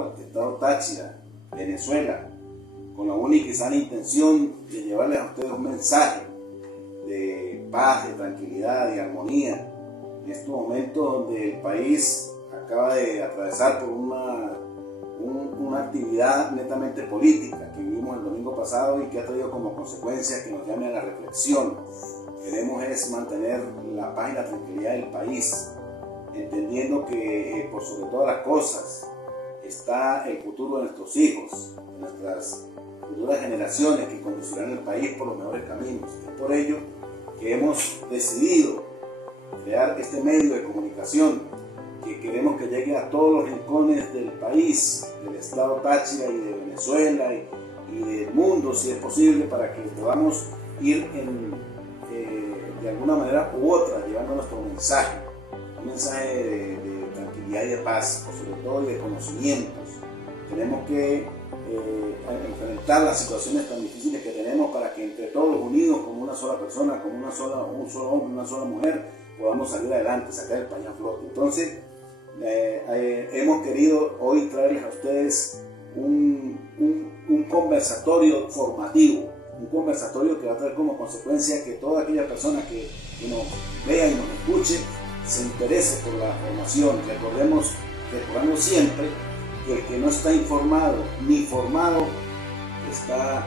Cristóbal, estado Táchira, Venezuela, con la única y sana intención de llevarles a ustedes un mensaje de paz, de tranquilidad, de armonía, en estos momentos donde el país acaba de atravesar por una actividad netamente política que vivimos el domingo pasado y que ha traído como consecuencia que nos llame a la reflexión. Queremos es mantener la paz y la tranquilidad del país, entendiendo que por sobre todas las cosas está el futuro de nuestros hijos, de nuestras futuras generaciones que conducirán el país por los mejores caminos. Es por ello que hemos decidido crear este medio de comunicación que queremos que llegue a todos los rincones del país, del estado Táchira y de Venezuela y del mundo, si es posible, para que podamos ir de alguna manera u otra llevando nuestro mensaje, un mensaje de tranquilidad y de paz, por sobre todo y de conocimientos. Tenemos que enfrentar las situaciones tan difíciles que tenemos para que entre todos unidos como una sola persona, como un solo hombre, una sola mujer, podamos salir adelante, sacar el país a flote. Entonces, hemos querido hoy traerles a ustedes un conversatorio formativo, un conversatorio que va a traer como consecuencia que toda aquella persona que nos vea y nos escuche se interese por la formación. Recordemos siempre que el que no está informado ni formado está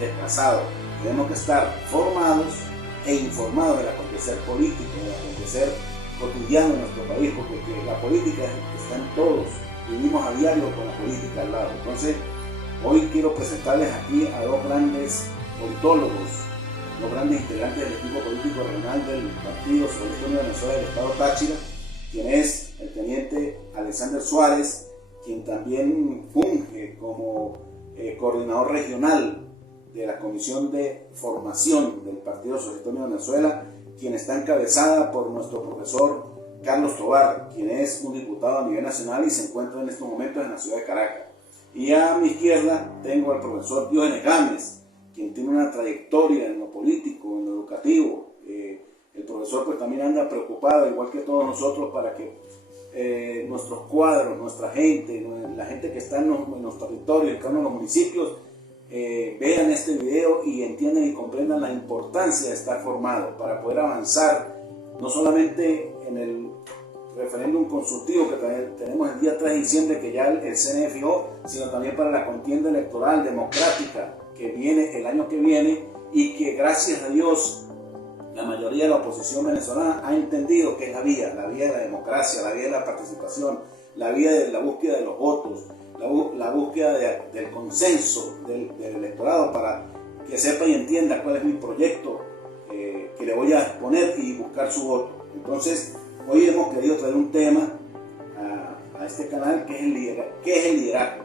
desplazado. Tenemos que estar formados e informados del acontecer político, del acontecer cotidiano en nuestro país, porque la política está en todos, vivimos a diario con la política al lado. Entonces, hoy quiero presentarles aquí a dos grandes politólogos, dos grandes integrantes del equipo político regional del Partido Socialista Unido de Venezuela del estado Táchira, quien es el teniente Alexander Suárez, quien también funge como coordinador regional de la Comisión de Formación del Partido Socialista Unido de Venezuela, quien está encabezada por nuestro profesor Carlos Tobar, quien es un diputado a nivel nacional y se encuentra en estos momentos en la ciudad de Caracas. Y a mi izquierda tengo al profesor Diógenes Gámez, quien tiene una trayectoria en lo político, en lo educativo. El profesor pues también anda preocupado, igual que todos nosotros, para que nuestros cuadros, nuestra gente, la gente que está en los territorios, en cada uno de los municipios, vean este video y entiendan y comprendan la importancia de estar formado para poder avanzar no solamente en el referéndum consultivo que tenemos el día 3 de diciembre que ya el CNE fijó, sino también para la contienda electoral democrática que viene el año que viene y que gracias a Dios la mayoría de la oposición venezolana ha entendido que es la vía de la democracia, la vía de la participación, la vía de la búsqueda de los votos, la búsqueda del consenso del electorado para que sepa y entienda cuál es mi proyecto que le voy a exponer y buscar su voto. Entonces, hoy hemos querido traer un tema a este canal que es el liderazgo. ¿Qué es el liderazgo?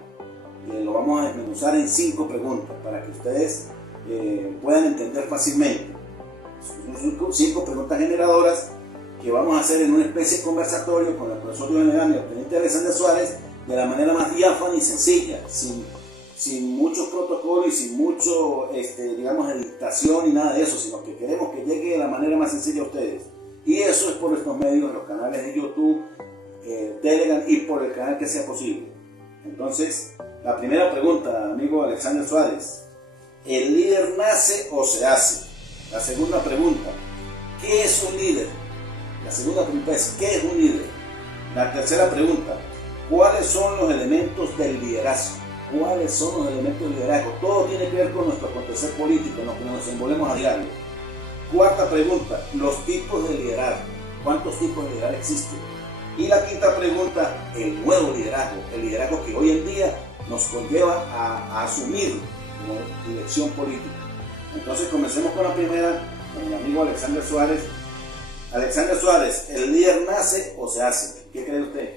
Lo vamos a desmenuzar en 5 preguntas para que ustedes puedan entender fácilmente. Son 5 preguntas generadoras que vamos a hacer en una especie de conversatorio con el profesor Diógenes Gámez y el teniente Alexander Suárez, de la manera más diáfana y sencilla, sin muchos protocolos y sin mucho, digamos, de dictación y nada de eso, sino que queremos que llegue de la manera más sencilla a ustedes. Y eso es por estos medios, los canales de YouTube, Telegram y por el canal que sea posible. Entonces, la primera pregunta, amigo Alexander Suárez: ¿el líder nace o se hace? La segunda pregunta: ¿qué es un líder? La segunda pregunta es: ¿qué es un líder? La tercera pregunta: ¿cuáles son los elementos del liderazgo? ¿Cuáles son los elementos del liderazgo? Todo tiene que ver con nuestro acontecer político, en lo que nos envolvemos a diario. Cuarta pregunta: los tipos de liderazgo. ¿Cuántos tipos de liderazgo existen? Y la quinta pregunta: el nuevo liderazgo. El liderazgo que hoy en día nos conlleva a asumir como dirección política. Entonces comencemos con la primera, con mi amigo Alexander Suárez. Alexander Suárez, ¿el líder nace o se hace? ¿Qué cree usted?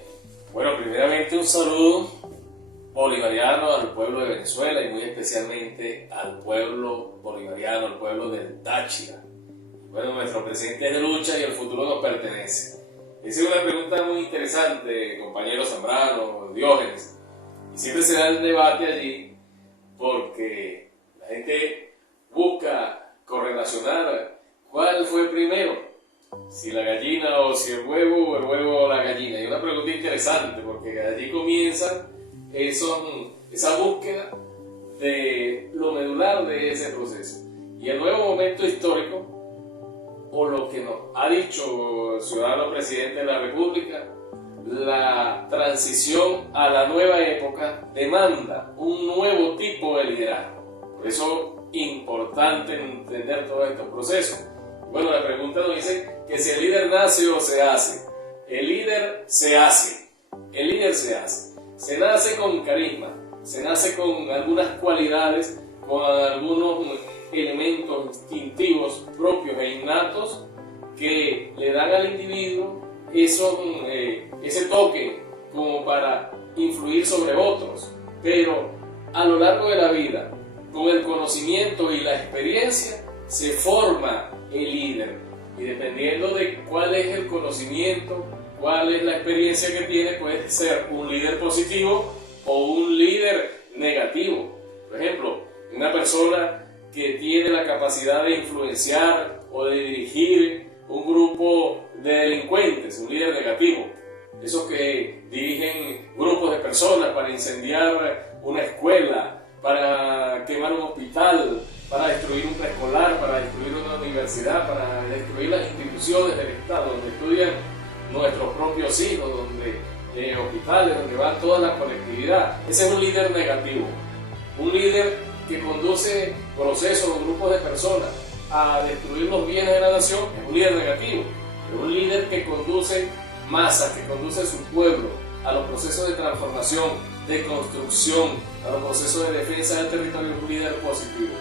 Bueno, primeramente un saludo bolivariano al pueblo de Venezuela y muy especialmente al pueblo bolivariano, al pueblo del Táchira. Bueno, nuestro presente es de lucha y el futuro nos pertenece. Esa es una pregunta muy interesante, compañero Zambrano, Diógenes. Y siempre se da el debate allí porque la gente busca correlacionar cuál fue primero, si la gallina o si el huevo o la gallina. Y una pregunta interesante porque allí comienzan esa búsqueda de lo medular de ese proceso. Y el nuevo momento histórico, o lo que nos ha dicho el ciudadano presidente de la República, la transición a la nueva época demanda un nuevo tipo de liderazgo. Por eso es importante entender todos estos procesos. Bueno, la pregunta nos dice que si el líder nace o se hace. El líder se hace. El líder se hace. Se nace con carisma, se nace con algunas cualidades, con algunos elementos instintivos propios e innatos que le dan al individuo ese toque como para influir sobre otros. Pero a lo largo de la vida, con el conocimiento y la experiencia, se forma el líder. Y dependiendo de cuál es el conocimiento, cuál es la experiencia que tiene, puede ser un líder positivo o un líder negativo. Por ejemplo, una persona que tiene la capacidad de influenciar o de dirigir un grupo de delincuentes, un líder negativo. Esos que dirigen grupos de personas para incendiar una escuela, para quemar un hospital, para destruir un preescolar, para destruir una universidad, para destruir las instituciones del Estado, donde estudian nuestros propios hijos, donde hospitales, donde va toda la colectividad. Ese es un líder negativo. Un líder que conduce procesos o grupos de personas a destruir los bienes de la nación es un líder negativo. Pero un líder que conduce masas, que conduce a su pueblo a los procesos de transformación, de construcción, a los procesos de defensa del territorio, es un líder positivo.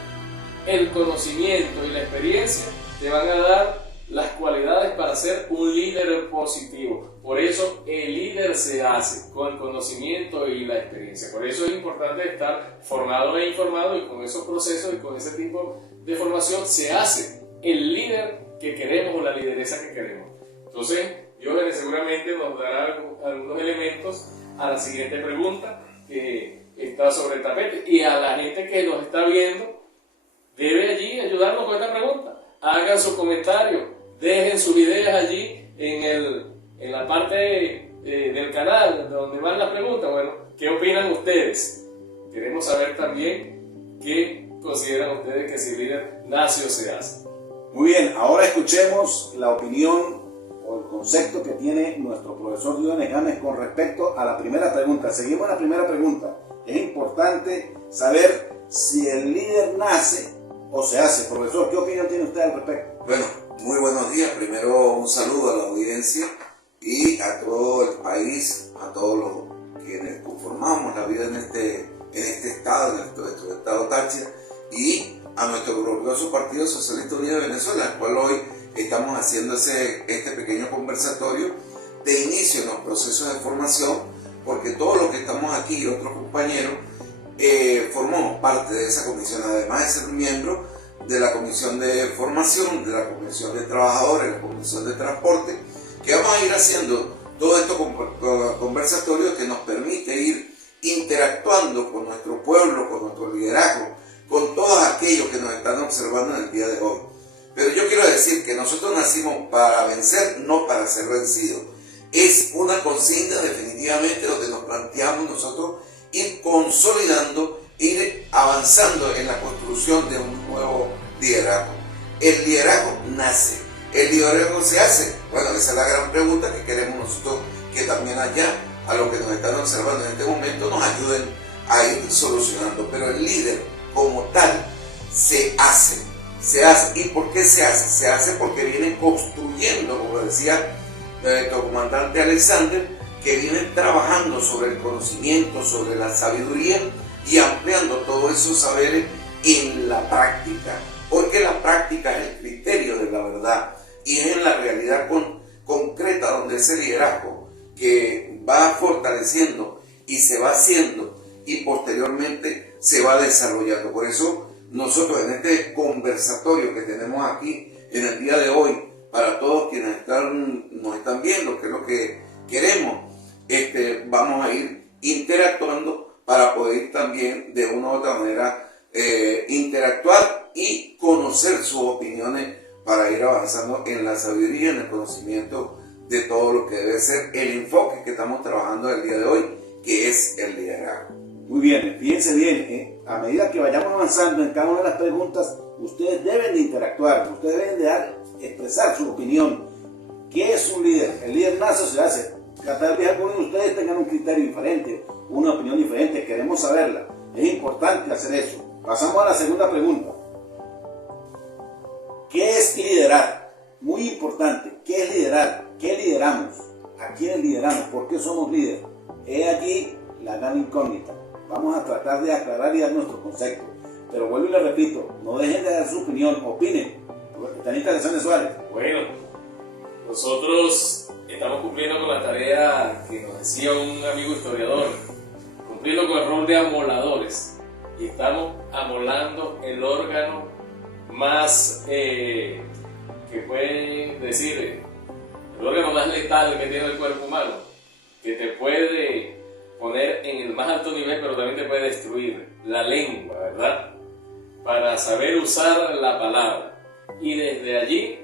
El conocimiento y la experiencia te van a dar las cualidades para ser un líder positivo. Por eso el líder se hace con el conocimiento y la experiencia. Por eso es importante estar formado e informado, y con esos procesos y con ese tipo de formación se hace el líder que queremos o la lideresa que queremos. Entonces, Diógenes seguramente nos dará algunos elementos a la siguiente pregunta que está sobre el tapete, y a la gente que nos está viendo debe allí ayudarnos con esta pregunta. Hagan sus comentarios, dejen sus ideas allí en la parte del canal donde van las preguntas. Bueno, ¿qué opinan ustedes? Queremos saber también qué consideran ustedes que si el líder nace o se hace. Muy bien, ahora escuchemos la opinión o el concepto que tiene nuestro profesor Diógenes Gámez con respecto a la primera pregunta. Seguimos la primera pregunta. Es importante saber si el líder nace o se hace. Profesor, ¿qué opinión tiene usted al respecto? Bueno, muy buenos días. Primero un saludo a la audiencia y a todo el país, a todos los quienes conformamos la vida en este estado, en nuestro estado Táchira, y a nuestro glorioso Partido Socialista Unido de Venezuela, al cual hoy estamos haciendo este pequeño conversatorio de inicio en los procesos de formación, porque todos los que estamos aquí y otros compañeros formamos parte de esa comisión, además de ser miembro de la comisión de formación, de la comisión de trabajadores, de la comisión de transporte, que vamos a ir haciendo todo esto conversatorio que nos permite ir interactuando con nuestro pueblo, con nuestro liderazgo, con todos aquellos que nos están observando en el día de hoy. Pero yo quiero decir que nosotros nacimos para vencer, no para ser vencidos. Es una consigna definitivamente donde nos planteamos nosotros ir consolidando, ir avanzando en la construcción de un nuevo liderazgo. El liderazgo nace, el liderazgo se hace. Bueno, esa es la gran pregunta que queremos nosotros que también allá, a los que nos están observando en este momento, nos ayuden a ir solucionando. Pero el líder como tal se hace. ¿Y por qué se hace? Se hace porque vienen construyendo, como decía nuestro comandante Alexander, que vienen trabajando sobre el conocimiento, sobre la sabiduría y ampliando todos esos saberes en la práctica, porque la práctica es el criterio de la verdad y es en la realidad concreta donde ese liderazgo que va fortaleciendo y se va haciendo y posteriormente se va desarrollando. Por eso nosotros en este conversatorio que tenemos aquí en el día de hoy, para todos quienes nos están viendo, que es lo que queremos, vamos a ir interactuando para poder también de una u otra manera interactuar y conocer sus opiniones para ir avanzando en la sabiduría, en el conocimiento de todo lo que debe ser el enfoque que estamos trabajando el día de hoy, que es el liderazgo. Muy bien, fíjense bien, a medida que vayamos avanzando en cada una de las preguntas, ustedes deben de interactuar, ustedes deben de expresar su opinión. ¿Qué es un líder? El líder nace o se hace. Tal vez algunos de ustedes tengan un criterio diferente, una opinión diferente, queremos saberla. Es importante hacer eso. Pasamos a la segunda pregunta. ¿Qué es liderar? Muy importante, ¿qué es liderar? ¿Qué lideramos? ¿A quiénes lideramos? ¿Por qué somos líderes? He aquí la gran incógnita. Vamos a tratar de aclarar y dar nuestro concepto. Pero vuelvo y le repito, no dejen de dar su opinión, opinen. ¿Están interesados, Suárez? Bueno, nosotros estamos cumpliendo con la tarea que nos decía un amigo historiador, cumpliendo con el rol de amoladores. Y estamos amolando el órgano más, que puede decir, el órgano más letal que tiene el cuerpo humano, que te puede poner en el más alto nivel, pero también te puede destruir, la lengua, ¿verdad? Para saber usar la palabra. Y desde allí,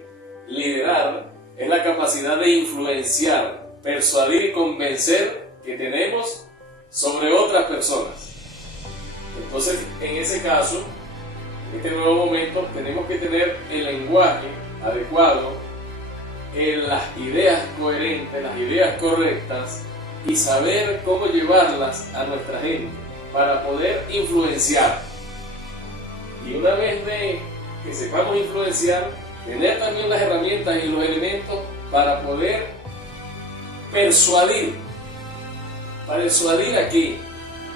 liderar es la capacidad de influenciar, persuadir y convencer que tenemos sobre otras personas. Entonces, en ese caso, en este nuevo momento, tenemos que tener el lenguaje adecuado, las ideas coherentes, las ideas correctas, y saber cómo llevarlas a nuestra gente para poder influenciar. Y una vez que sepamos influenciar, tener también las herramientas y los elementos para poder persuadir. ¿Persuadir a qué?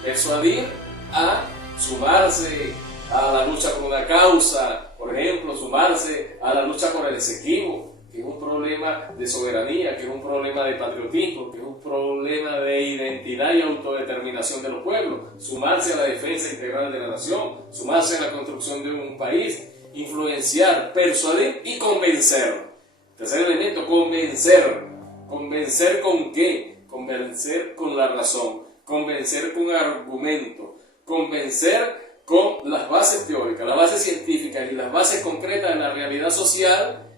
Persuadir a sumarse a la lucha por una causa, por ejemplo, sumarse a la lucha por el Esequibo, que es un problema de soberanía, que es un problema de patriotismo, que es un problema de identidad y autodeterminación de los pueblos, sumarse a la defensa integral de la nación, sumarse a la construcción de un país, influenciar, persuadir y convencer. Tercer elemento, convencer. ¿Convencer con qué? Convencer con la razón, convencer con argumento, convencer con las bases teóricas, las bases científicas y las bases concretas de la realidad social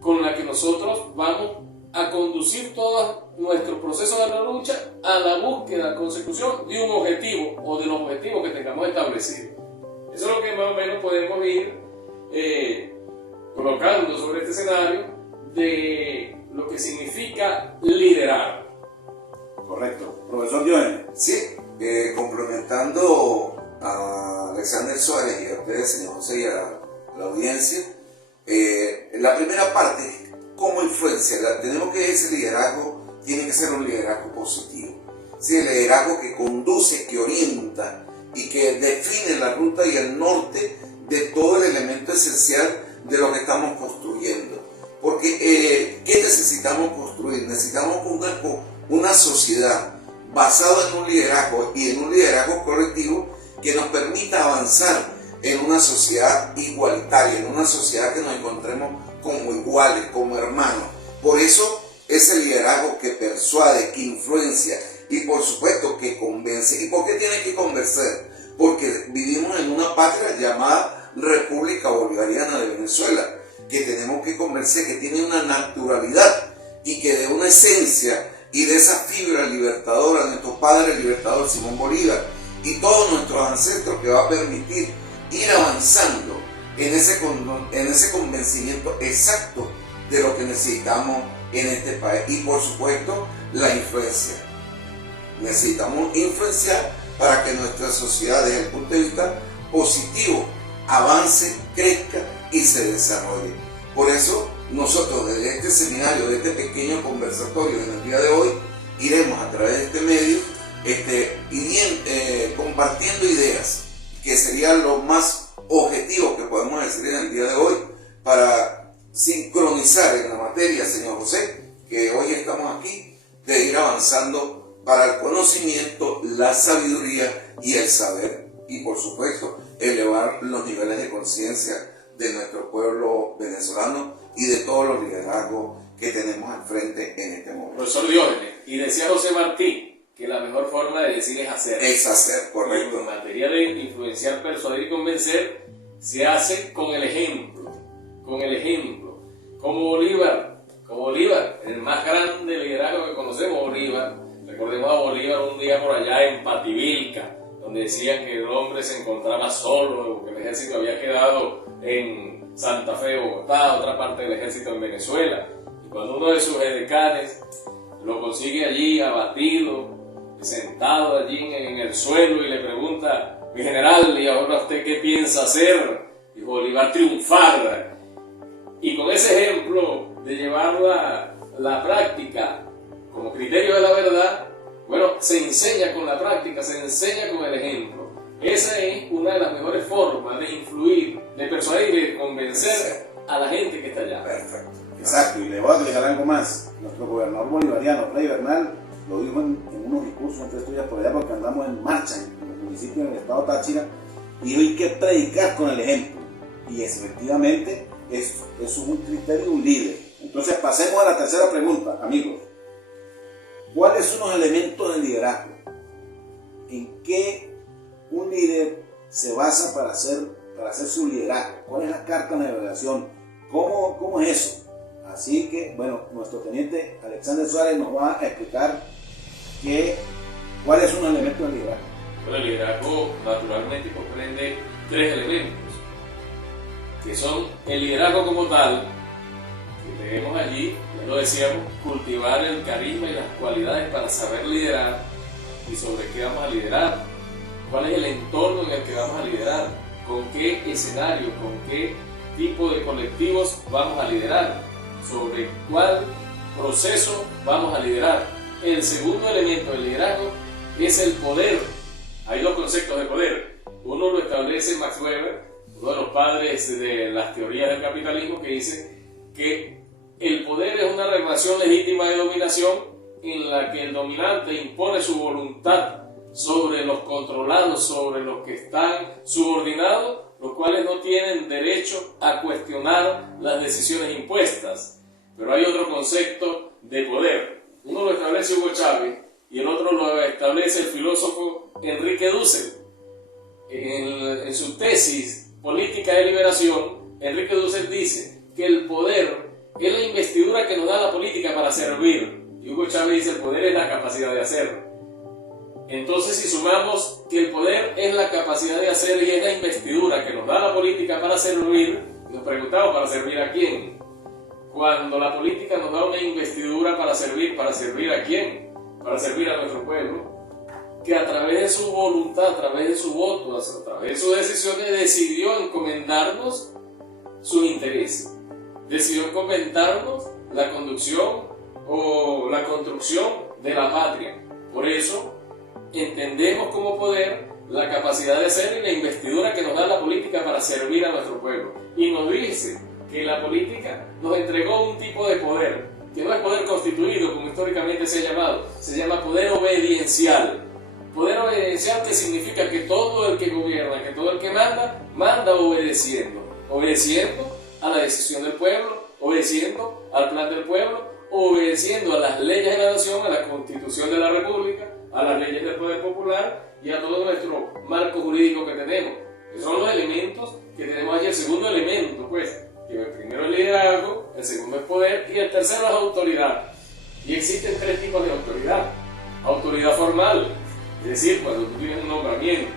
con la que nosotros vamos a conducir todo nuestro proceso de la lucha a la búsqueda, consecución de un objetivo o de los objetivos que tengamos establecidos. Eso es lo que más o menos podemos ir colocando sobre este escenario de lo que significa liderar. Correcto. Profesor Joel. Sí, complementando a Alexander Suárez y a ustedes, señor José, y a la audiencia, la primera parte, ¿cómo influencia? Tenemos que ese liderazgo tiene que ser un liderazgo positivo. Sí, el liderazgo que conduce, que orienta y que define la ruta y el norte de todo el elemento esencial de lo que estamos construyendo. Porque, ¿qué necesitamos construir? Necesitamos una sociedad basada en un liderazgo y en un liderazgo colectivo que nos permita avanzar en una sociedad igualitaria, en una sociedad que nos encontremos como iguales, como hermanos. Por eso, ese liderazgo que persuade, que influencia y por supuesto que convence. ¿Y por qué tiene que convencer? Porque vivimos en una patria llamada República Bolivariana de Venezuela, que tenemos que convencer que tiene una naturalidad y que de una esencia y de esa fibra libertadora de nuestro padre libertador Simón Bolívar y todos nuestros ancestros, que va a permitir ir avanzando en ese convencimiento exacto de lo que necesitamos en este país. Y por supuesto, la influencia. Necesitamos influenciar para que nuestra sociedad, desde el punto de vista positivo, avance, crezca y se desarrolle. Por eso, nosotros desde este seminario, de este pequeño conversatorio en el día de hoy, iremos a través de este medio compartiendo ideas, que sería lo más objetivo que podemos decir en el día de hoy, para sincronizar en la materia, señor José, que hoy estamos aquí, de ir avanzando para el conocimiento, la sabiduría y el saber, y por supuesto elevar los niveles de conciencia de nuestro pueblo venezolano y de todos los liderazgos que tenemos al frente en este momento. Profesor Diógenes, y decía José Martí que la mejor forma de decir es hacer. Es hacer, correcto. Y en materia de influenciar, persuadir y convencer, se hace con el ejemplo. Con el ejemplo. Como Bolívar, el más grande liderazgo que conocemos, Bolívar. Recordemos a Bolívar un día por allá en Pativilca, donde decían que el hombre se encontraba solo, porque el ejército había quedado en Santa Fe, Bogotá, otra parte del ejército en Venezuela. Y cuando uno de sus edecanes lo consigue allí abatido, sentado allí en el suelo, y le pregunta: mi general, ¿y ahora usted qué piensa hacer? Dijo Bolívar: triunfar. Y con ese ejemplo de llevar la práctica como criterio de la verdad, bueno, se enseña con la práctica, se enseña con el ejemplo. Esa es una de las mejores formas de influir, de persuadir y de convencer a la gente que está allá. Perfecto. Exacto, y le voy a agregar algo más. Nuestro gobernador bolivariano, Fray Bernal, lo dijo en unos discursos entre estudios por allá, porque andamos en marcha en el municipio, en el estado Táchira, y dijo: hay que predicar con el ejemplo. Y efectivamente, eso es un criterio de un líder. Entonces, pasemos a la tercera pregunta, amigos. ¿Cuáles son los elementos del liderazgo? ¿En qué un líder se basa para hacer su liderazgo? ¿Cuál es la carta de navegación? ¿Cómo es eso? Así que, bueno, nuestro teniente Alexander Suárez nos va a explicar cuáles son los elementos del liderazgo. Bueno, el liderazgo naturalmente comprende 3 elementos, que son el liderazgo como tal, que tenemos allí, ya lo decíamos, cultivar el carisma y las cualidades para saber liderar, y sobre qué vamos a liderar, cuál es el entorno en el que vamos a liderar, con qué escenario, con qué tipo de colectivos vamos a liderar, sobre cuál proceso vamos a liderar. El segundo elemento del liderazgo es el poder. Hay 2 conceptos de poder. Uno lo establece Max Weber, uno de los padres de las teorías del capitalismo, que dice que el poder es una relación legítima de dominación en la que el dominante impone su voluntad sobre los controlados, sobre los que están subordinados, los cuales no tienen derecho a cuestionar las decisiones impuestas. Pero hay otro concepto de poder. Uno lo establece Hugo Chávez y el otro lo establece el filósofo Enrique Dussel. En su tesis Política de Liberación, Enrique Dussel dice que el poder es la investidura que nos da la política para servir. Y Hugo Chávez dice: el poder es la capacidad de hacer. Entonces, si sumamos que el poder es la capacidad de hacer y es la investidura que nos da la política para servir, nos preguntamos: ¿para servir a quién? Cuando la política nos da una investidura ¿para servir a quién? Para servir a nuestro pueblo, que a través de su voluntad, a través de su voto, a través de sus decisiones, decidió encomendarnos sus intereses, decidió encomendarnos la conducción o la construcción de la patria. Por eso entendemos como poder la capacidad de hacer y la investidura que nos da la política para servir a nuestro pueblo. Y nos dice que la política nos entregó un tipo de poder, que no es poder constituido, como históricamente se ha llamado, se llama poder obediencial. Poder obediencial, que significa que todo el que gobierna, que todo el que manda, manda obedeciendo a la decisión del pueblo, obedeciendo al plan del pueblo, obedeciendo a las leyes de la nación, a la Constitución de la República, a las leyes del poder popular y a todo nuestro marco jurídico que tenemos. Esos son los elementos que tenemos allí. El segundo elemento, pues, que el primero es liderazgo, el segundo es poder y el tercero es autoridad. Y existen 3 tipos de autoridad. Autoridad formal, es decir, cuando tú tienes un nombramiento,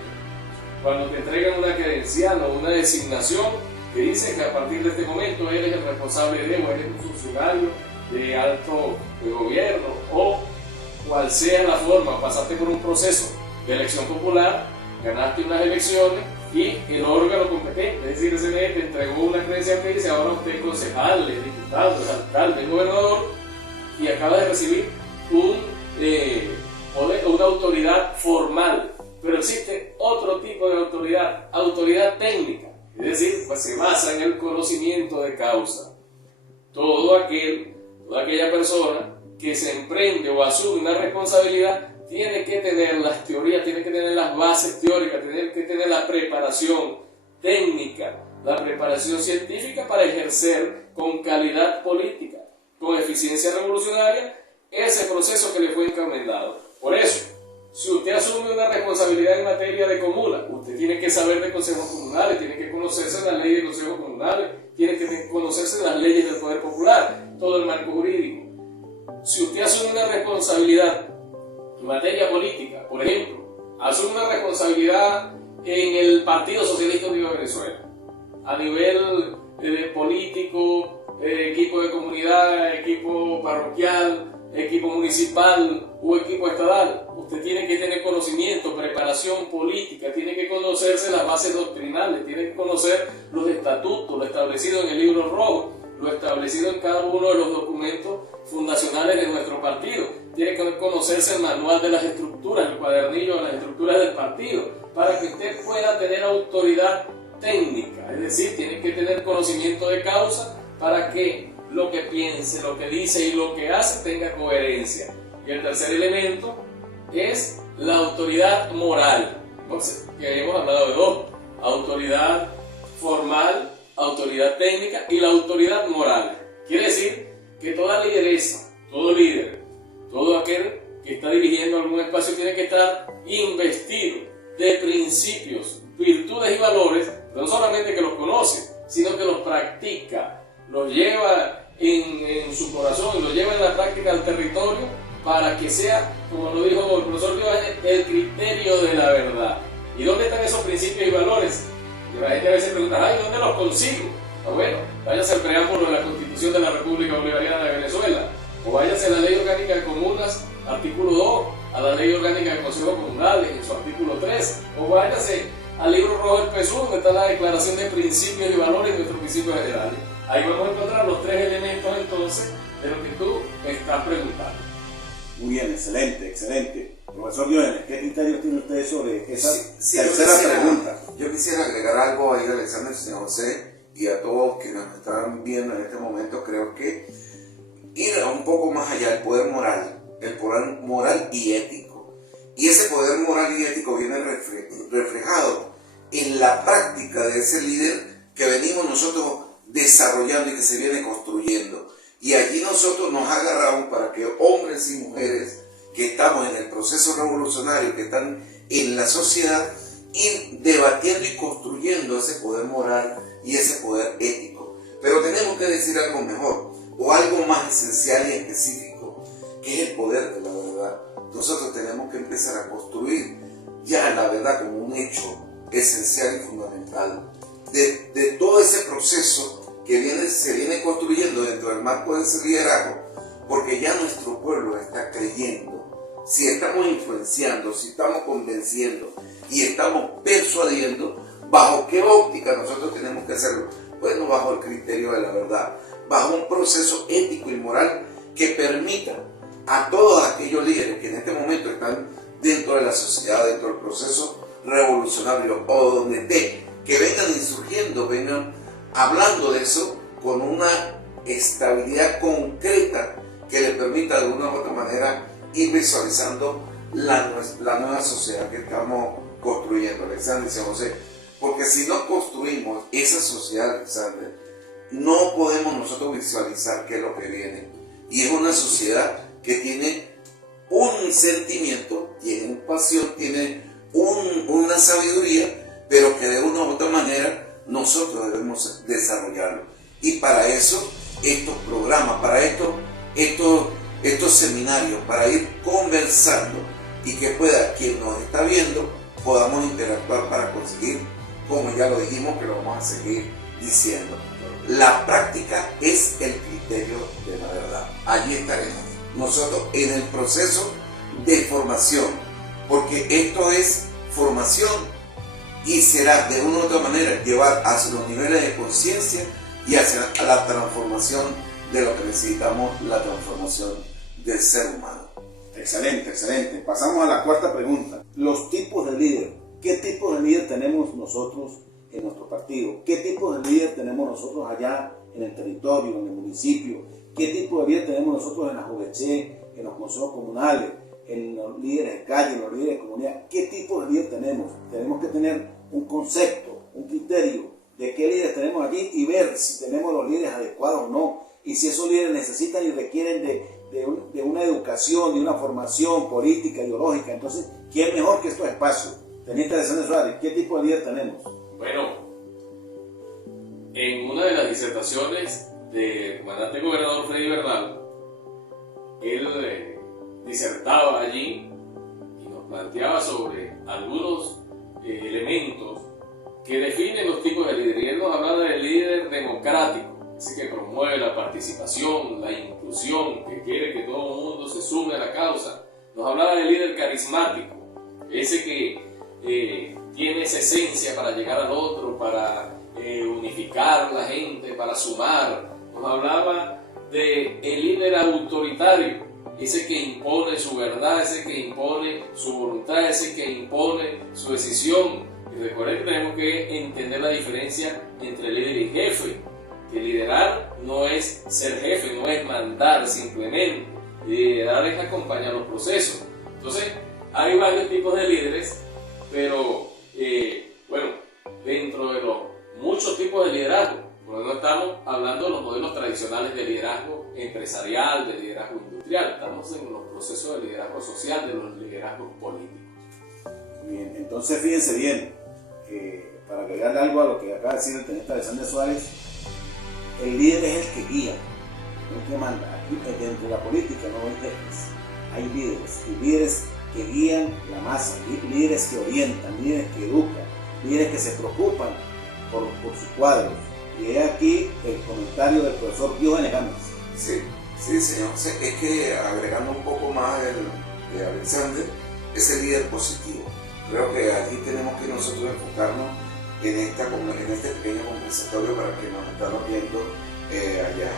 cuando te entregan una credencial o una designación que dice que a partir de este momento eres el responsable de, o eres un funcionario de alto gobierno, o cual sea la forma, pasaste por un proceso de elección popular, ganaste unas elecciones y el órgano competente, es decir, el CNE, te entregó una credencial que dice: ahora usted es concejal, es diputado, es alcalde, es gobernador, y acaba de recibir una autoridad formal. Pero existe otro tipo de autoridad técnica, es decir, pues se basa en el conocimiento de causa. Toda aquella persona que se emprende o asume una responsabilidad tiene que tener las teorías, tiene que tener las bases teóricas, tiene que tener la preparación técnica, la preparación científica para ejercer con calidad política, con eficiencia revolucionaria, ese proceso que le fue encomendado. Por eso, si usted asume una responsabilidad en materia de comuna, usted tiene que saber de consejos comunales, tiene que conocerse las leyes de consejos comunales, tiene que conocerse las leyes del poder popular, todo el marco jurídico. Si usted asume una responsabilidad en materia política. Por ejemplo, asume una responsabilidad en el Partido Socialista Unido de Venezuela, a nivel político, equipo de comunidad, equipo parroquial, equipo municipal o equipo estatal. Usted tiene que tener conocimiento, preparación política, tiene que conocerse las bases doctrinales, tiene que conocer los estatutos, lo establecido en el libro rojo, lo establecido en cada uno de los documentos fundacionales de nuestro partido. Tiene que conocerse el manual de las estructuras, el cuadernillo de las estructuras del partido, para que usted pueda tener autoridad técnica, es decir, tiene que tener conocimiento de causa para que lo que piense, lo que dice y lo que hace tenga coherencia. Y el tercer elemento es la autoridad moral. Entonces, que hemos hablado de dos: autoridad formal, autoridad técnica y la autoridad moral. Quiere decir que toda lideresa, todo líder, todo aquel que está dirigiendo algún espacio tiene que estar investido de principios, virtudes y valores, no solamente que los conoce, sino que los practica, los lleva en su corazón y los lleva en la práctica al territorio para que sea, como lo dijo el profesor Diógenes, el criterio de la verdad. ¿Y dónde están esos principios y valores? Y la gente a veces pregunta, ay, ¿dónde los consigo? Bueno, váyase al preámbulo de la Constitución de la República Bolivariana de Venezuela, o váyase a la Ley Orgánica de Comunas, artículo 2, a la Ley Orgánica de Consejos Comunales, en su artículo 3, o váyase al libro rojo del PSUV, donde está la Declaración de Principios y Valores y nuestros principios generales. Ahí vamos a encontrar los tres elementos entonces de lo que tú estás preguntando. Muy bien, excelente, excelente. Profesor Diógenes, ¿qué criterios tiene usted sobre esa Sí, tercera pregunta? Yo quisiera agregar algo ahí al examen, señor José, y a todos quienes nos están viendo en este momento. Creo que ir un poco más allá, el poder moral y ético. Y ese poder moral y ético viene reflejado en la práctica de ese líder que venimos nosotros desarrollando y que se viene construyendo. Y allí nosotros nos agarramos para que hombres y mujeres que estamos en el proceso revolucionario, que están en la sociedad, ir debatiendo y construyendo ese poder moral y ese poder ético. Pero tenemos que decir algo mejor, o algo más esencial y específico, que es el poder de la verdad. Nosotros tenemos que empezar a construir ya la verdad como un hecho esencial y fundamental de todo ese proceso que se viene construyendo dentro del marco de ese liderazgo, porque ya nuestro pueblo está creyendo. Si estamos influenciando, si estamos convenciendo y estamos persuadiendo, ¿bajo qué óptica nosotros tenemos que hacerlo? Bueno, bajo el criterio de la verdad, bajo un proceso ético y moral que permita a todos aquellos líderes que en este momento están dentro de la sociedad, dentro del proceso revolucionario o donde esté, que vengan insurgiendo, vengan hablando de eso con una estabilidad concreta que le permita de una u otra manera ir visualizando la nueva sociedad que estamos construyendo, Alexander y José. Porque si no construimos esa sociedad, Alexander, no podemos nosotros visualizar qué es lo que viene. Y es una sociedad que tiene un sentimiento, tiene una pasión, tiene una sabiduría, pero que de una u otra manera nosotros debemos desarrollarlo. Y para eso, estos programas, para estos seminarios, para ir conversando y que pueda, quien nos está viendo, podamos interactuar para conseguir, como ya lo dijimos, que lo vamos a seguir diciendo. La práctica es el criterio de la verdad. Allí estaremos nosotros en el proceso de formación, porque esto es formación y será de una u otra manera llevar hacia los niveles de conciencia y hacia la transformación de lo que necesitamos, la transformación del ser humano. Excelente, excelente. Pasamos a la cuarta pregunta. Los tipos de líder. ¿Qué tipo de líder tenemos nosotros en nuestro partido? ¿Qué tipo de líder tenemos nosotros allá en el territorio, en el municipio? ¿Qué tipo de líder tenemos nosotros en la juventud, en los consejos comunales, en los líderes de calle, en los líderes de comunidad? ¿Qué tipo de líder tenemos? Tenemos que tener un concepto, un criterio de qué líderes tenemos allí y ver si tenemos los líderes adecuados o no. Y si esos líderes necesitan y requieren de una educación, de una formación política, ideológica. Entonces, ¿quién mejor que estos espacios? Teniente Alexander Suárez, ¿qué tipo de líder tenemos? Bueno, en una de las disertaciones del comandante gobernador Freddy Bernal, él disertaba allí planteaba sobre algunos elementos que definen los tipos de líderes. Y él nos hablaba del líder democrático, ese que promueve la participación, la inclusión, que quiere que todo el mundo se sume a la causa. Nos hablaba del líder carismático, ese que tiene esa esencia para llegar al otro, para unificar a la gente, para sumar. Nos hablaba del líder autoritario, ese que impone su verdad, ese que impone su voluntad, ese que impone su decisión. Y recuerden que tenemos que entender la diferencia entre líder y jefe, que liderar no es ser jefe, no es mandar simplemente. Liderar es acompañar los procesos. Entonces, hay varios tipos de líderes, pero bueno, dentro de los muchos tipos de liderazgo, porque no estamos hablando de los modelos tradicionales de liderazgo empresarial, de liderazgo industrial, estamos en los procesos de liderazgo social, de los liderazgos políticos. Bien, entonces fíjense bien, para agregarle algo a lo que acaba de decir el teniente Alexander Suárez, el líder es el que guía, no el que manda. Aquí dentro de la política no hay jefes, hay líderes, y líderes que guían la masa, líderes que orientan, líderes que educan, líderes que se preocupan por sus cuadros. Y he aquí el comentario del profesor Diógenes Gámez. Sí, señor. Es que agregando un poco más de Alexander, es el líder positivo. Creo que aquí tenemos que nosotros enfocarnos en este pequeño conversatorio para que nos estamos viendo allá.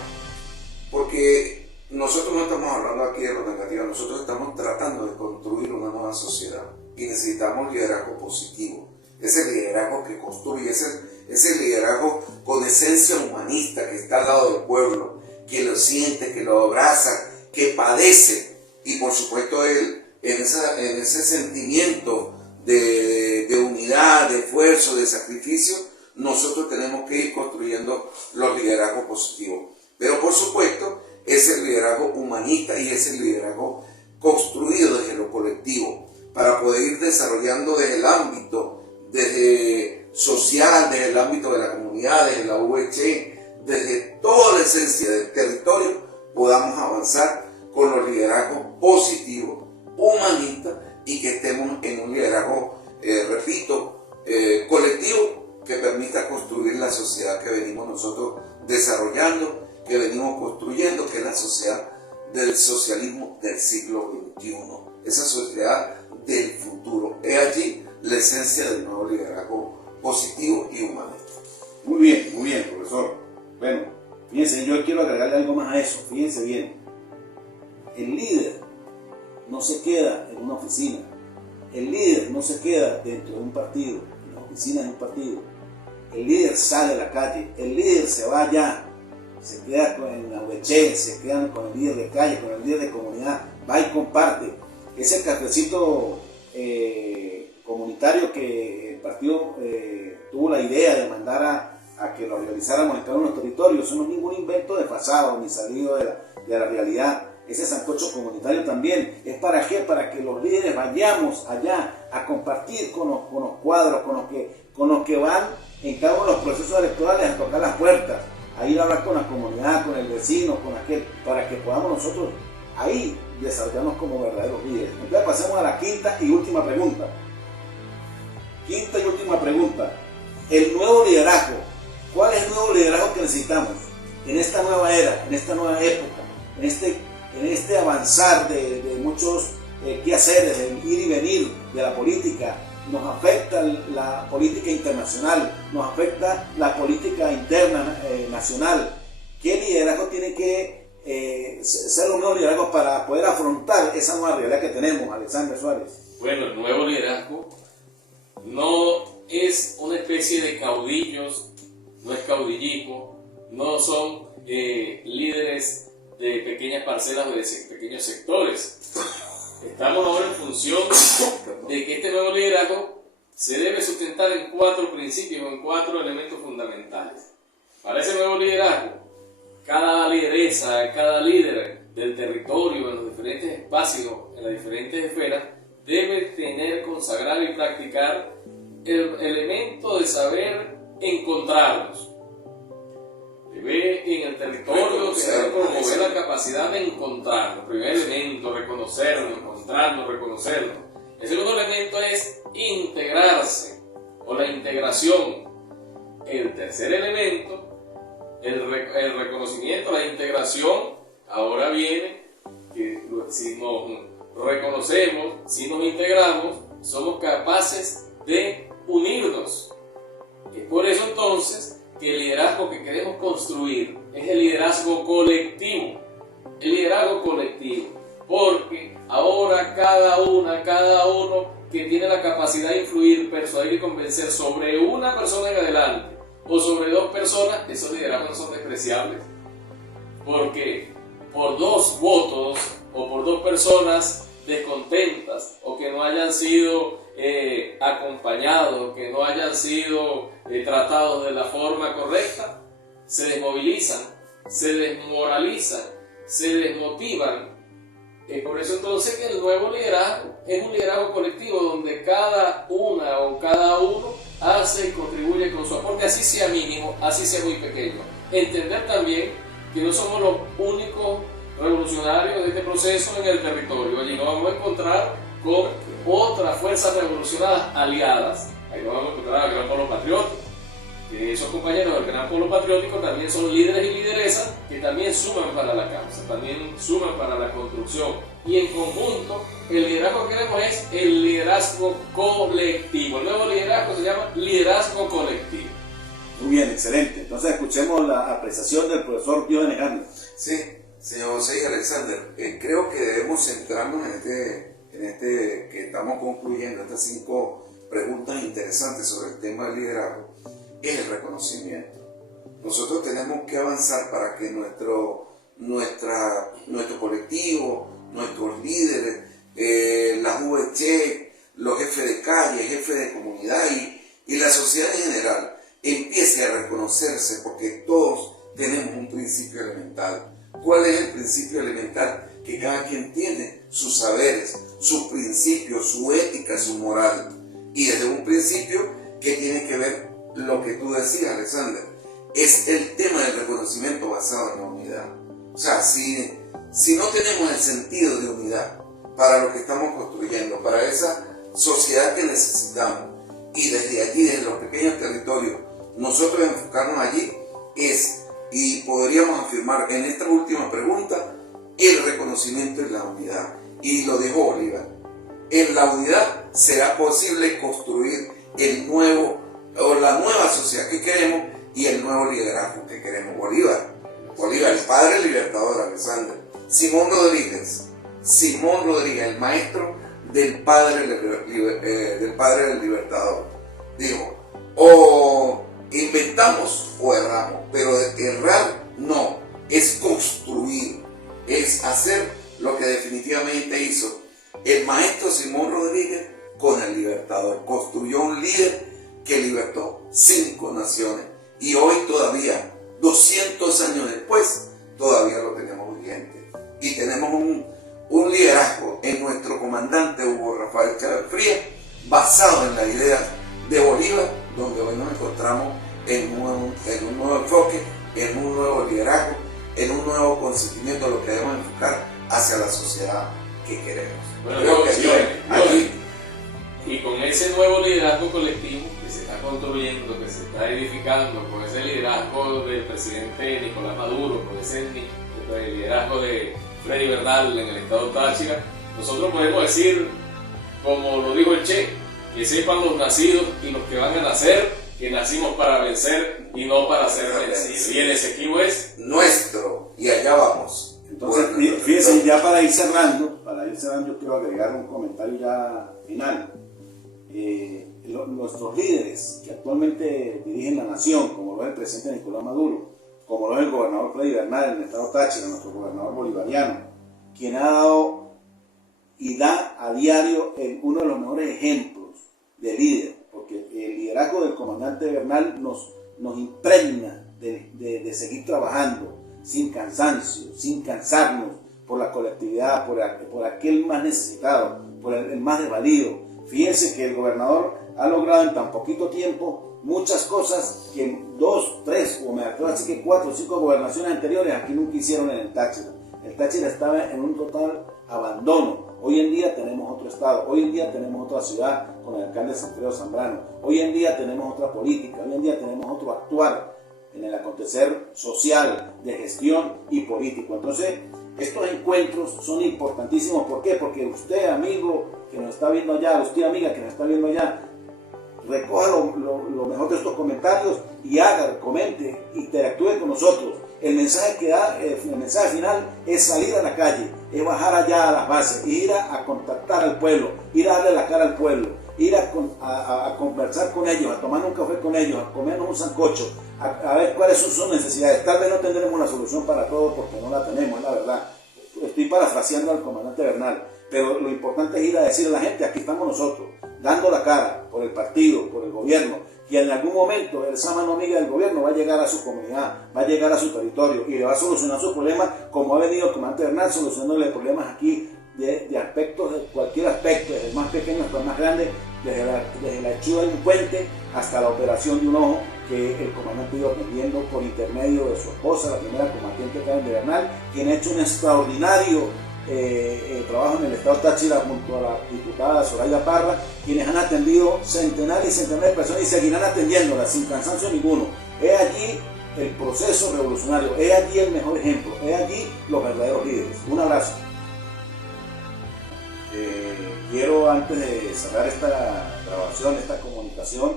Porque nosotros no estamos hablando aquí de lo negativo, nosotros estamos tratando de construir una nueva sociedad y necesitamos liderazgo positivo. Ese liderazgo que construye, ese liderazgo con esencia humanista que está al lado del pueblo, que lo siente, que lo abraza, que padece, y por supuesto él en ese sentimiento de unidad, de esfuerzo, de sacrificio, nosotros tenemos que ir construyendo los liderazgos positivos. Pero por supuesto es el liderazgo humanista y es el liderazgo construido desde lo colectivo, para poder ir desarrollando desde el ámbito desde social, desde el ámbito de la comunidad, desde la UH, desde toda la esencia del territorio, podamos avanzar con los liderazgos positivos, humanistas, y que estemos en un liderazgo, colectivo, que permita construir la sociedad que venimos nosotros desarrollando, que venimos construyendo, que es la sociedad del socialismo del siglo XXI, esa sociedad del futuro. Es allí la esencia del nuevo liderazgo positivo y humanista. Muy bien, profesor. Bueno, fíjense, yo quiero agregarle algo más a eso. Fíjense bien, el líder no se queda en una oficina, el líder no se queda dentro de un partido, en las oficinas de un partido. El líder sale a la calle, el líder se va allá, se queda en la UH, se queda con el líder de calle, con el líder de comunidad, va y comparte. Ese cafecito comunitario que el partido tuvo la idea de mandar a que lo realizáramos en cada uno de los territorios, eso no es ningún invento desfasado ni salido de la realidad. Ese sancocho comunitario también es para qué, para que los líderes vayamos allá a compartir con los cuadros, con los que van en cada uno de los procesos electorales a tocar las puertas, a ir a hablar con la comunidad, con el vecino, con aquel, para que podamos nosotros ahí desarrollarnos como verdaderos líderes. Entonces pasemos a la quinta y última pregunta. El nuevo liderazgo. ¿Cuál es el nuevo liderazgo que necesitamos en esta nueva era, en esta nueva época, en este avanzar de muchos quehaceres, de ir y venir de la política? Nos afecta la política internacional, nos afecta la política interna nacional. ¿Qué liderazgo tiene que ser un nuevo liderazgo para poder afrontar esa nueva realidad que tenemos, Alexander Suárez? Bueno, el nuevo liderazgo no es una especie de caudillos, no es caudillismo, no son líderes de pequeñas parcelas o de pequeños sectores. Estamos ahora en función de que este nuevo liderazgo se debe sustentar en 4 principios o en 4 elementos fundamentales. Para ese nuevo liderazgo, cada lideresa, cada líder del territorio, en los diferentes espacios, en las diferentes esferas, debe tener, consagrar y practicar el elemento de saber encontrarnos. Debe en el territorio promover la capacidad de encontrarnos. Primer elemento, reconocernos, encontrarnos, reconocernos. El segundo elemento es integrarse o la integración. El tercer elemento, el reconocimiento, la integración, ahora viene que si nos reconocemos, si nos integramos, somos capaces de unirnos. Es por eso entonces que el liderazgo que queremos construir es el liderazgo colectivo. El liderazgo colectivo, porque ahora cada uno que tiene la capacidad de influir, persuadir y convencer sobre una persona en adelante o sobre dos personas, esos liderazgos no son despreciables, porque por dos votos o por dos personas descontentas o que no hayan sido acompañados, que no hayan sido tratados de la forma correcta, se desmovilizan, se desmoralizan, se desmotivan. Es por eso entonces que el nuevo liderazgo es un liderazgo colectivo donde cada una o cada uno hace y contribuye con su aporte, así sea mínimo, así sea muy pequeño. Entender también que no somos los únicos revolucionarios de este proceso en el territorio. Allí nos vamos a encontrar con otras fuerzas revolucionarias aliadas. Ahí nos vamos a encontrar al Gran Polo Patriótico, que esos compañeros del Gran Polo Patriótico también son líderes y lideresas que también suman para la causa, también suman para la construcción. Y en conjunto, el liderazgo que queremos es el liderazgo colectivo. El nuevo liderazgo se llama liderazgo colectivo. Muy bien, excelente. Entonces escuchemos la apreciación del profesor Diógenes Garnes. Sí, señor José y Alexander, creo que debemos centrarnos en este que estamos concluyendo, estas 5 preguntas interesantes sobre el tema del liderazgo. Es el reconocimiento. Nosotros tenemos que avanzar para que nuestro colectivo, nuestros líderes, la VC, los jefes de calle, jefes de comunidad y la sociedad en general empiece a reconocerse, porque todos tenemos un principio elemental. ¿Cuál es el principio elemental? Que cada quien tiene sus saberes, sus principios, su ética, su moral. Y desde un principio que tiene que ver lo que tú decías, Alexander, es el tema del reconocimiento basado en la unidad. O sea, si no tenemos el sentido de unidad para lo que estamos construyendo, para esa sociedad que necesitamos, y desde allí, desde los pequeños territorios, nosotros enfocarnos allí, y podríamos afirmar en esta última pregunta, el reconocimiento es la unidad. Y lo dijo Bolívar, en la unidad será posible construir la nueva sociedad que queremos y el nuevo liderazgo que queremos. Bolívar, el padre libertador, Alexander. Simón Rodríguez, el maestro del padre del libertador, dijo, o inventamos o erramos, pero errar no, es construir, es hacer lo que definitivamente hizo el maestro Simón Rodríguez con el libertador. Construyó un líder que libertó 5 naciones, y hoy todavía, 200 años después, todavía lo tenemos vigente. Y tenemos un liderazgo en nuestro comandante Hugo Rafael Chávez Frías, basado en la idea de Bolívar, donde hoy nos encontramos en un nuevo enfoque, en un nuevo liderazgo, en un nuevo consentimiento de lo que debemos enfocar hacia la sociedad que queremos. Bueno, y con ese nuevo liderazgo colectivo que se está construyendo, que se está edificando, con ese liderazgo del presidente Nicolás Maduro, con ese liderazgo de Freddy Bernal en el estado Táchira, nosotros podemos decir, como lo dijo el Che, que sepan los nacidos y los que van a nacer, que nacimos para vencer y no para ser vencidos. Y el Esequibo es nuestro, y allá vamos. Entonces, fíjense, ya para ir cerrando, yo quiero agregar un comentario ya final. Nuestros líderes que actualmente dirigen la nación, como lo es el presidente Nicolás Maduro, como lo es el gobernador Freddy Bernal en el estado Táchira, nuestro gobernador bolivariano, quien ha dado y da a diario uno de los mejores ejemplos de líder, porque el liderazgo del comandante Bernal nos impregna de seguir trabajando sin cansancio, sin cansarnos por la colectividad, por aquel más necesitado, por el más desvalido. Fíjense que el gobernador ha logrado en tan poquito tiempo muchas cosas que en 2, 3 o me atrevo así que 4 o 5 gobernaciones anteriores aquí nunca hicieron en el Táchira. El Táchira estaba en un total abandono. Hoy en día tenemos otro estado, hoy en día tenemos otra ciudad con el alcalde Alfredo Zambrano, hoy en día tenemos otra política, hoy en día tenemos otro actuar en el acontecer social, de gestión y político. Entonces, estos encuentros son importantísimos. ¿Por qué? Porque usted, amigo que nos está viendo allá, usted, amiga que nos está viendo allá, recoja lo mejor de estos comentarios y haga, comente, interactúe con nosotros. El mensaje que da, el mensaje final es salir a la calle, es bajar allá a las bases, ir a contactar al pueblo, ir a darle la cara al pueblo, ir a conversar con ellos, a tomar un café con ellos, a comernos un sancocho, a ver cuáles son sus necesidades. Tal vez no tendremos la solución para todo porque no la tenemos, es la verdad. Estoy parafraseando al comandante Bernal, pero lo importante es ir a decirle a la gente, aquí estamos nosotros, dando la cara por el partido, por el gobierno, y en algún momento esa mano amiga del gobierno va a llegar a su comunidad, va a llegar a su territorio y le va a solucionar sus problemas, como ha venido el comandante Bernal solucionándole problemas aquí de aspectos, de cualquier aspecto, desde el más pequeño hasta el más grande, desde la hechura de un puente hasta la operación de un ojo que el comandante iba atendiendo por intermedio de su esposa, la primera combatiente Karen de Bernal, quien ha hecho un extraordinario trabajo en el estado Táchira junto a la diputada Soraya Parra, quienes han atendido centenares y centenares de personas y seguirán atendiéndolas sin cansancio ninguno. Es allí el proceso revolucionario, es allí el mejor ejemplo, es allí los verdaderos líderes. Un abrazo. Quiero, antes de cerrar esta grabación, esta comunicación,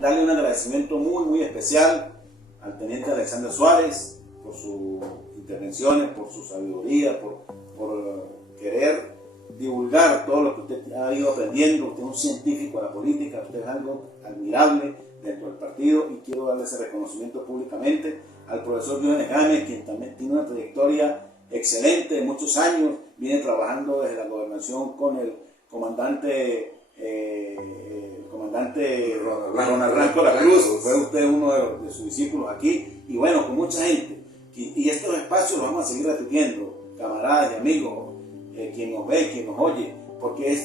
darle un agradecimiento muy especial al teniente Alexander Suárez por sus intervenciones, por su sabiduría, por querer divulgar todo lo que usted ha ido aprendiendo. Usted es un científico de la política, usted es algo admirable dentro del partido y quiero darle ese reconocimiento públicamente al profesor Diogenes Gámez, quien también tiene una trayectoria excelente de muchos años, viene trabajando desde la gobernación con el comandante Ronald Ranco La Cruz, fue usted uno de sus discípulos aquí, y bueno, con mucha gente. Y estos espacios los vamos a seguir repitiendo, camaradas y amigos, quien nos ve, quien nos oye, porque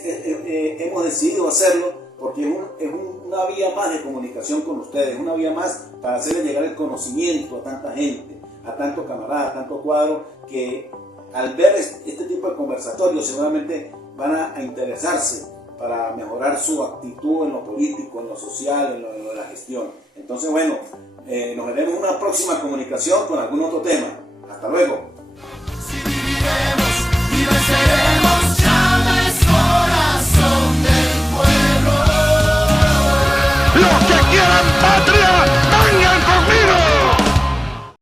hemos decidido hacerlo porque es una vía más de comunicación con ustedes, una vía más para hacerle llegar el conocimiento a tanta gente, a tantos camaradas, a tanto cuadro, que al ver este tipo de conversatorios seguramente van a interesarse para mejorar su actitud en lo político, en lo social, en lo de la gestión. Entonces, bueno, nos veremos en una próxima comunicación con algún otro tema. Hasta luego.